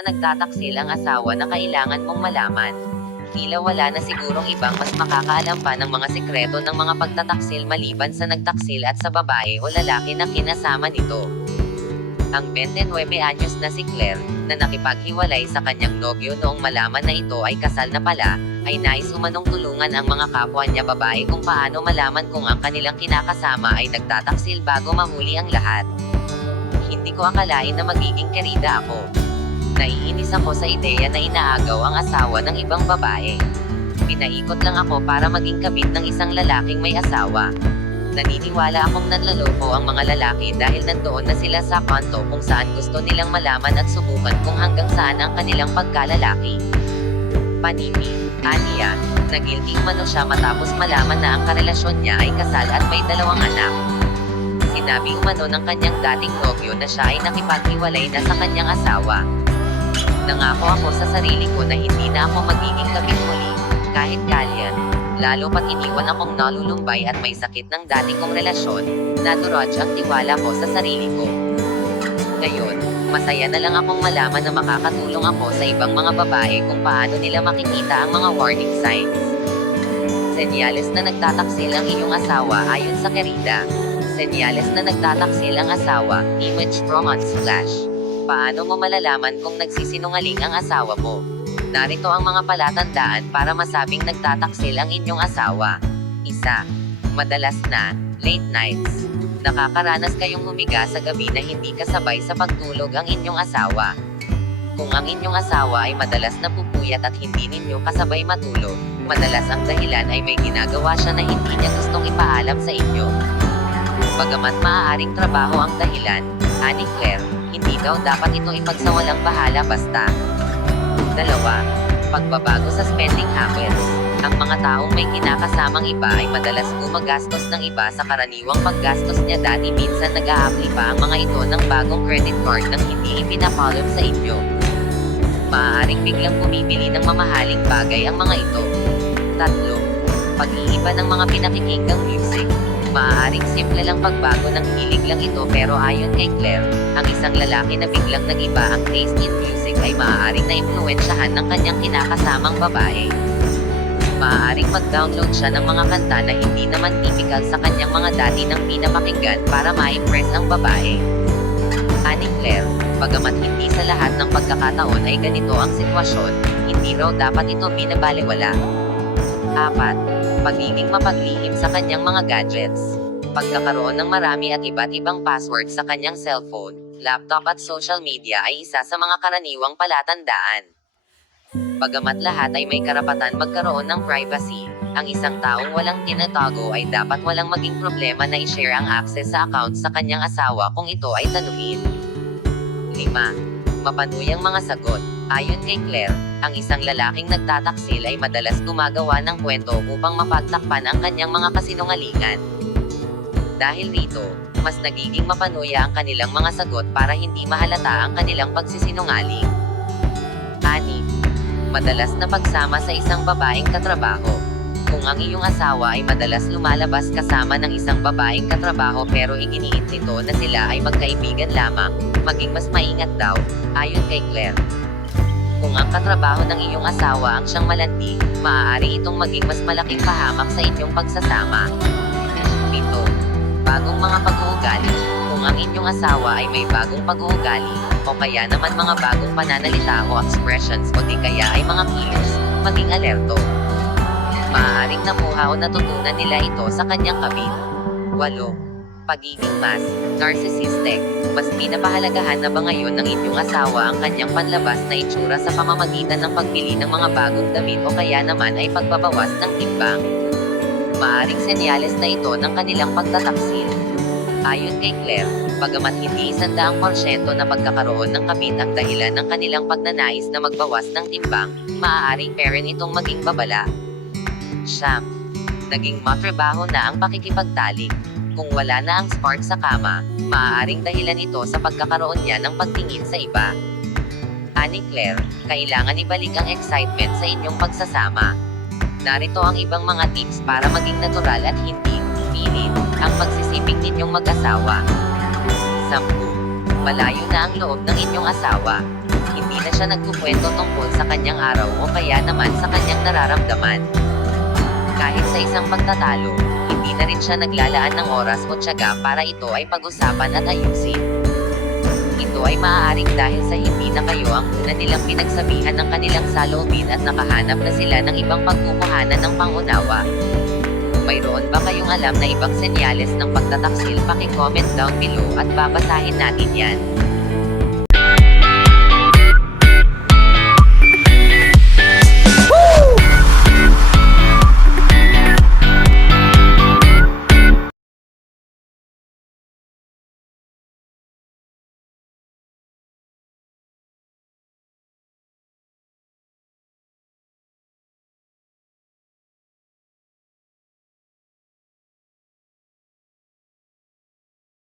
na nagtataksil ang asawa na kailangan mong malaman. Tila wala na sigurong ibang mas makakaalam pa ng mga sikreto ng mga pagtataksil maliban sa nagtaksil at sa babae o lalaki na kinasama nito. Ang 29 anyos na si Claire, na nakipaghiwalay sa kanyang nobyo noong malaman na ito ay kasal na pala, ay nais umanong tulungan ang mga kapwa niya babae kung paano malaman kung ang kanilang kinakasama ay nagtataksil bago mahuli ang lahat. Hindi ko akalain na magiging kerida ako. Naiinis ako sa ideya na inaagaw ang asawa ng ibang babae. Pinaikot lang ako para maging kabit ng isang lalaking may asawa. Naniniwala akong nanloloko ang mga lalaki dahil nandoon na sila sa kanto kung saan gusto nilang malaman at subukan kung hanggang saan ang kanilang pagkalalaki. Panimi, aniya, nagilty umano siya matapos malaman na ang karelasyon niya ay kasal at may 2 anak. Sinabi umano ng kanyang dating nobyo na siya ay nakipaghiwalay na sa kanyang asawa. Nangako ako sa sarili ko na hindi na ako magiging kabit muli, kahit kalyan. Lalo pat iniwan akong nalulumbay at may sakit ng dati kong relasyon, naturaj ang tiwala ko sa sarili ko. Ngayon, masaya na lang akong malaman na makakatulong ako sa ibang mga babae kung paano nila makikita ang mga warning signs. Senyales na nagtataksil ang iyong asawa ayon sa kerida. Senyales na nagtataksil ang asawa, image from Unsplash. Paano mo malalaman kung nagsisinungaling ang asawa mo? Narito ang mga palatandaan para masabing nagtataksil ang inyong asawa. 1. Madalas na, late nights. Nakakaranas kayong humiga sa gabi na hindi kasabay sa pagtulog ang inyong asawa. Kung ang inyong asawa ay madalas na pupuyat at hindi ninyo kasabay matulog, madalas ang dahilan ay may ginagawa siya na hindi niya gustong ipaalam sa inyo. Bagamat maaaring trabaho ang dahilan, ani Claire, hindi daw dapat ito ipagsawalang bahala basta. 2. Pagbabago sa spending habits. Ang mga taong may kinakasamang iba ay madalas gumagastos ng iba sa karaniwang paggastos niya dati. Minsan nag-a-apply pa ang mga ito ng bagong credit card nang hindi ipinapollow sa inyo. Maaaring biglang bumibili ng mamahaling bagay ang mga ito. 3. Pag-iiba ng mga pinakikinggang music. Maaaring simple lang pagbago ng hilig lang ito pero ayon kay Claire, ang isang lalaki na biglang nag-iba ang taste in music ay maaaring na-impluwensyahan ng kanyang kinakasamang babae. Maaaring mag-download siya ng mga kanta na hindi naman typical sa kanyang mga dati nang pinapakinggan para ma-impress ang babae. Ani Claire, bagamat hindi sa lahat ng pagkakataon ay ganito ang sitwasyon, hindi raw dapat ito binabalewala. 4. Pagiging mapaglihim sa kanyang mga gadgets. Pagkakaroon ng marami at iba't ibang password sa kanyang cellphone, laptop at social media ay isa sa mga karaniwang palatandaan. Bagamat lahat ay may karapatan magkaroon ng privacy, ang isang taong walang tinatago ay dapat walang maging problema na i-share ang access sa account sa kanyang asawa kung ito ay tanungin. 5. Mapanuyang mga sagot. Ayon kay Claire, ang isang lalaking nagtataksil ay madalas gumagawa ng kwento upang mapagtakpan ang kanyang mga kasinungalingan. Dahil rito, mas nagiging mapanuya ang kanilang mga sagot para hindi mahalata ang kanilang pagsisinungaling. 6. Madalas na pagsama sa isang babaeng katrabaho. Kung ang iyong asawa ay madalas lumalabas kasama ng isang babaeng katrabaho pero iginiit nito na sila ay magkaibigan lamang, maging mas maingat daw, ayon kay Claire. Kung ang katrabaho ng iyong asawa ang siyang malandi, maaari itong maging mas malaking pahamak sa inyong pagsasama. 7. Bagong mga pag-uugali. Kung ang inyong asawa ay may bagong pag-uugali, o kaya naman mga bagong pananalita o expressions o di kaya ay mga kilos, maging alerto. Maaaring nakuha o natutunan nila ito sa kanyang kabit. 8. Pagiging mas narcissistic. Mas pinapahalagahan na ba ngayon ng inyong asawa ang kanyang panlabas na itsura sa pamamagitan ng pagbili ng mga bagong damit o kaya naman ay pagbabawas ng timbang? Maaring senyales na ito ng kanilang pagtataksil. Ayon kay Claire, bagamat hindi 100% na pagkakaroon ng kabit ang dahilan ng kanilang pagnanais na magbawas ng timbang, maaaring parent itong maging babala. 9. Naging matrabaho na ang pakikipagtalik. Kung wala na ang spark sa kama, maaaring dahilan ito sa pagkakaroon niya ng pagtingin sa iba. Ani Claire, kailangan ibalik ang excitement sa inyong pagsasama. Narito ang ibang mga tips para maging natural at hindi pilit ang pagsisiping ninyong mag-asawa. 10. Malayo na ang loob ng inyong asawa. Hindi na siya nagkukwento tungkol sa kanyang araw o kaya naman sa kanyang nararamdaman. Kahit sa isang pagtatalo, hindi na rin siya naglalaan ng oras o tiyaga para ito ay pag-usapan at ayusin. Ito ay maaaring dahil sa hindi na kayo ang una nilang pinagsabihan ng kanilang saloobin at nakahanap na sila ng ibang pagkukuhanan ng pangunawa. Mayroon ba kayong alam na ibang senyales ng pagtataksil? Paki-comment down below at babasahin natin yan.